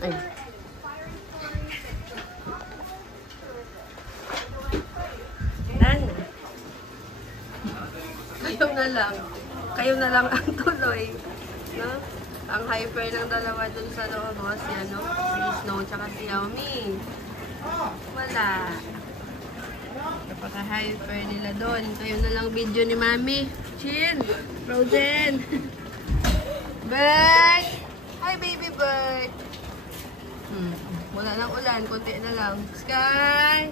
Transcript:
Ay. Nan. Kayo na lang ang tuloy. No? Ang hyper ng dalawa dun sa loob. Si Snow tsaka si Xiaomi. Wala. Napaka-hyper nila doon. Kayo na lang video ni Mami. Chin! Frozen! Bird! Hi, baby bird! Wala lang ulan. Kunti na lang. Sky!